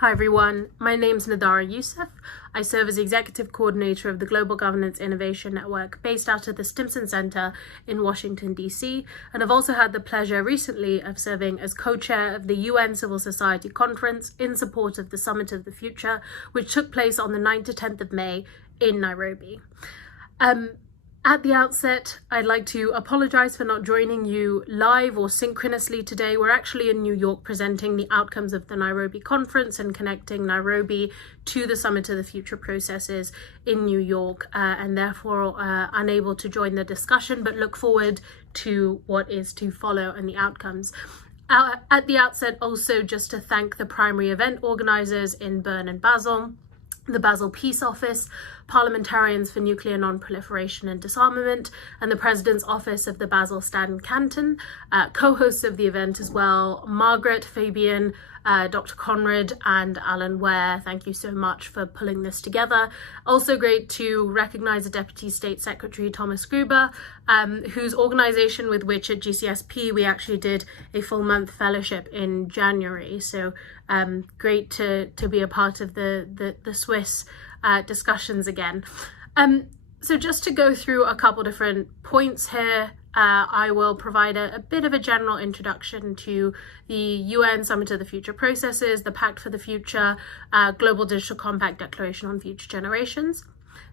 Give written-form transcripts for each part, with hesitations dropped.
Hi everyone, my name's Nudhara Yusuf. I serve as the Executive Coordinator of the Global Governance Innovation Network based out of the Stimson Center in Washington, D.C. And I've also had the pleasure recently of serving as co-chair of the UN Civil Society Conference in support of the Summit of the Future, which took place on the 9th to 10th of May in Nairobi. At the outset, I'd like to apologize for not joining you live or synchronously today. We're actually in New York presenting the outcomes of the Nairobi conference and connecting Nairobi to the Summit of the Future processes in New York, and therefore unable to join the discussion, but look forward to what is to follow and the outcomes. At the outset, also just to thank the primary event organizers in Bern and Basel, the Basel Peace Office, Parliamentarians for Nuclear Non-Proliferation and Disarmament, and the President's Office of the Basel Staden Canton, co-hosts of the event as well, Margaret, Fabian, Dr. Conrad and Alan Ware. Thank you so much for pulling this together. Also great to recognize the Deputy State Secretary Thomas Gruber, whose organization with which at GCSP we actually did a full month fellowship in January. So great to be a part of the Swiss discussions again. So just to go through a couple different points here, I will provide a bit of a general introduction to the UN Summit of the Future processes, the Pact for the Future, Global Digital Compact Declaration on Future Generations.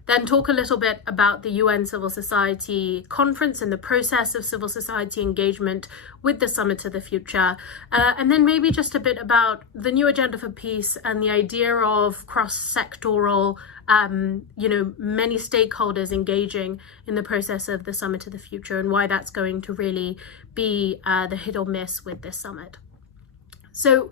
Then talk a little bit about the UN Civil Society Conference and the process of civil society engagement with the Summit of the Future. And then maybe just a bit about the new agenda for peace and the idea of cross-sectoral, many stakeholders engaging in the process of the Summit of the Future and why that's going to really be the hit or miss with this summit. So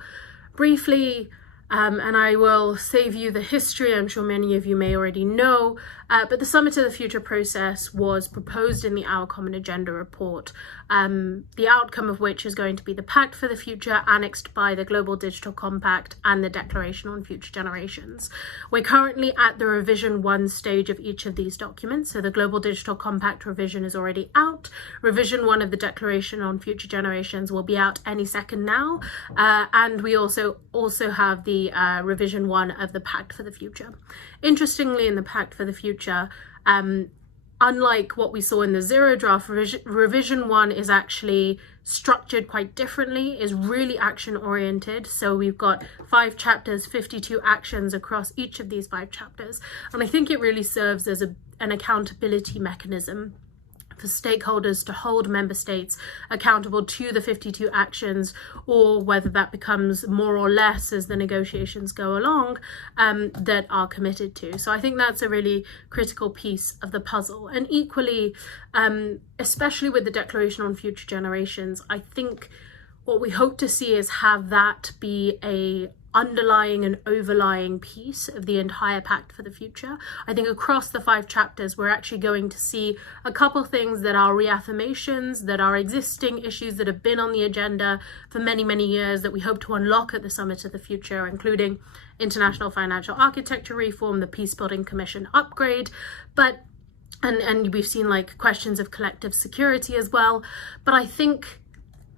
briefly, and I will save you the history, I'm sure many of you may already know, but the Summit of the Future process was proposed in the Our Common Agenda report, the outcome of which is going to be the Pact for the Future annexed by the Global Digital Compact and the Declaration on Future Generations. We're currently at the revision 1 stage of each of these documents, so the Global Digital Compact revision is already out. Revision 1 of the Declaration on Future Generations will be out any second now, and we also have the revision 1 of the Pact for the Future. Interestingly, in the Pact for the Future, unlike what we saw in the zero draft, revision 1 is actually structured quite differently, is really action oriented. So we've got 5 chapters, 52 actions across each of these 5 chapters. And I think it really serves as an accountability mechanism for stakeholders to hold member states accountable to the 52 actions, or whether that becomes more or less as the negotiations go along, that are committed to. So I think that's a really critical piece of the puzzle. And equally, especially with the Declaration on Future Generations, I think what we hope to see is have that be a underlying and overlying piece of the entire Pact for the Future. I think across the 5 chapters, we're actually going to see a couple things that are reaffirmations, that are existing issues that have been on the agenda for many, many years that we hope to unlock at the Summit of the Future, including international financial architecture reform, the Peacebuilding Commission upgrade, and we've seen like questions of collective security as well. But I think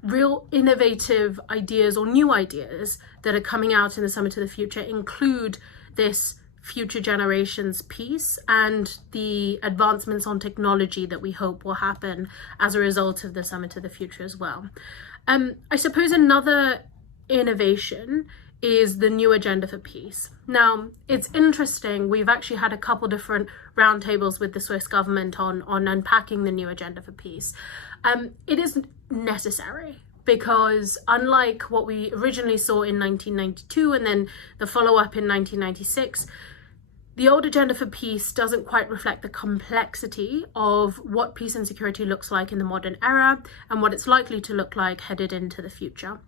real innovative ideas or new ideas that are coming out in the Summit of the Future include this future generations piece and the advancements on technology that we hope will happen as a result of the Summit of the Future as well. I suppose another innovation is the new agenda for peace. Now, it's interesting, we've actually had a couple different roundtables with the Swiss government on unpacking the new agenda for peace. It is necessary because unlike what we originally saw in 1992 and then the follow-up in 1996, the old agenda for peace doesn't quite reflect the complexity of what peace and security looks like in the modern era and what it's likely to look like headed into the future.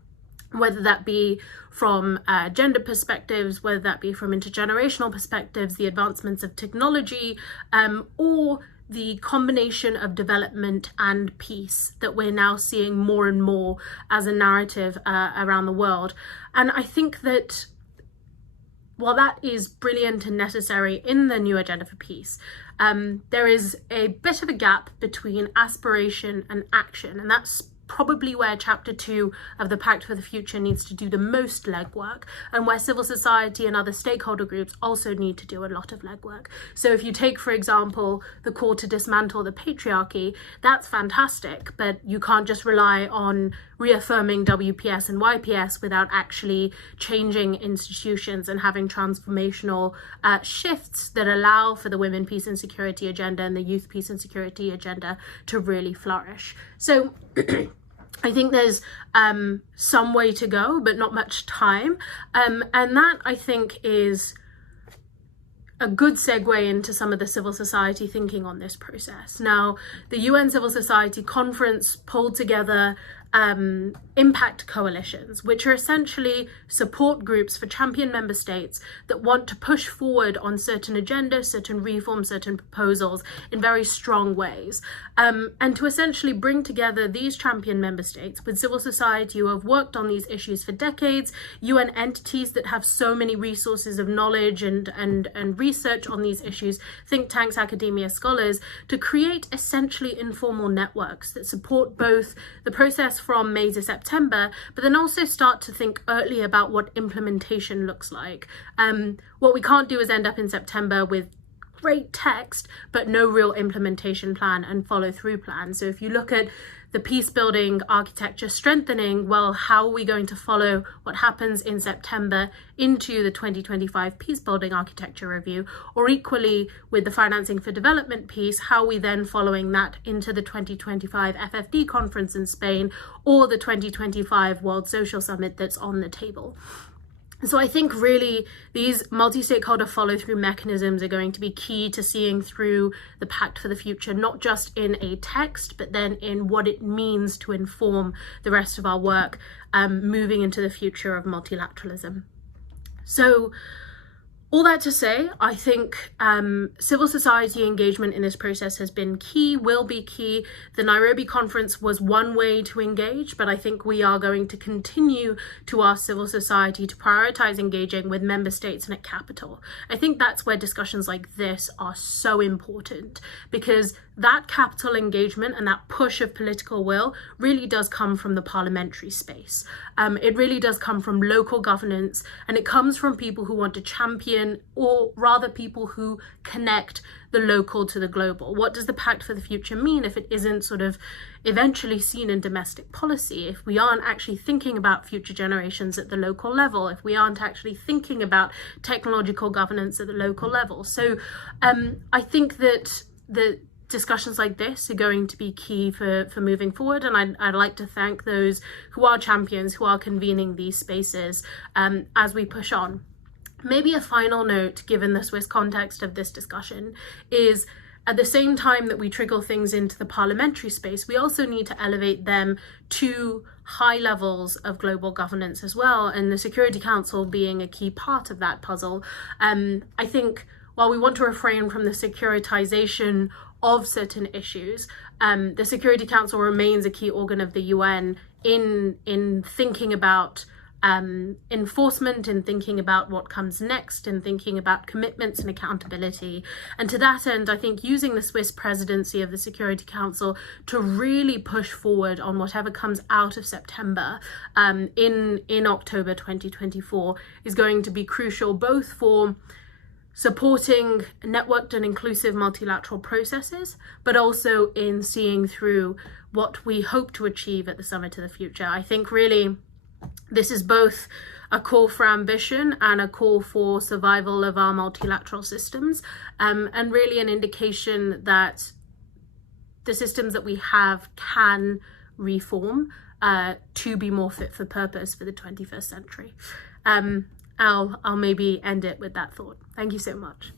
Whether that be from gender perspectives, whether that be from intergenerational perspectives, the advancements of technology, or the combination of development and peace that we're now seeing more and more as a narrative around the world. And I think that while that is brilliant and necessary in the new agenda for peace, there is a bit of a gap between aspiration and action, and that's probably where Chapter 2 of the Pact for the Future needs to do the most legwork, and where civil society and other stakeholder groups also need to do a lot of legwork. So if you take, for example, the call to dismantle the patriarchy, that's fantastic, but you can't just rely on reaffirming WPS and YPS without actually changing institutions and having transformational shifts that allow for the women, peace and security agenda and the youth, peace and security agenda to really flourish. So I think there's some way to go, but not much time. And that, I think, is a good segue into some of the civil society thinking on this process. Now, the UN Civil Society Conference pulled together impact coalitions, which are essentially support groups for champion member states that want to push forward on certain agendas, certain reforms, certain proposals in very strong ways, and to essentially bring together these champion member states with civil society who have worked on these issues for decades, UN entities that have so many resources of knowledge and research on these issues, think tanks, academia, scholars, to create essentially informal networks that support both the process from May to September, but then also start to think early about what implementation looks like. What we can't do is end up in September with great text, but no real implementation plan and follow through plan. So if you look at the peace building architecture strengthening, well, how are we going to follow what happens in September into the 2025 peace building architecture review? Or equally with the financing for development piece, how are we then following that into the 2025 FFD conference in Spain or the 2025 World Social Summit that's on the table? So I think really these multi-stakeholder follow-through mechanisms are going to be key to seeing through the Pact for the Future, not just in a text, but then in what it means to inform the rest of our work moving into the future of multilateralism. So all that to say, I think civil society engagement in this process has been key, will be key. The Nairobi conference was one way to engage, but I think we are going to continue to ask civil society to prioritize engaging with member states and at capital. I think that's where discussions like this are so important, because that capital engagement and that push of political will really does come from the parliamentary space. It really does come from local governance, and it comes from people who want to champion, or rather people who connect the local to the global. What does the Pact for the Future mean if it isn't sort of eventually seen in domestic policy, if we aren't actually thinking about future generations at the local level, if we aren't actually thinking about technological governance at the local level? So I think that the discussions like this are going to be key for moving forward, and I'd like to thank those who are champions, who are convening these spaces as we push on. Maybe a final note, given the Swiss context of this discussion, is at the same time that we trickle things into the parliamentary space, we also need to elevate them to high levels of global governance as well, and the Security Council being a key part of that puzzle. I think while we want to refrain from the securitization of certain issues, the Security Council remains a key organ of the UN in thinking about enforcement, in thinking about what comes next, in thinking about commitments and accountability. And to that end, I think using the Swiss presidency of the Security Council to really push forward on whatever comes out of September in October 2024 is going to be crucial, both for supporting networked and inclusive multilateral processes, but also in seeing through what we hope to achieve at the Summit of the Future. I think really this is both a call for ambition and a call for survival of our multilateral systems, and really an indication that the systems that we have can reform to be more fit for purpose for the 21st century. I'll maybe end it with that thought. Thank you so much.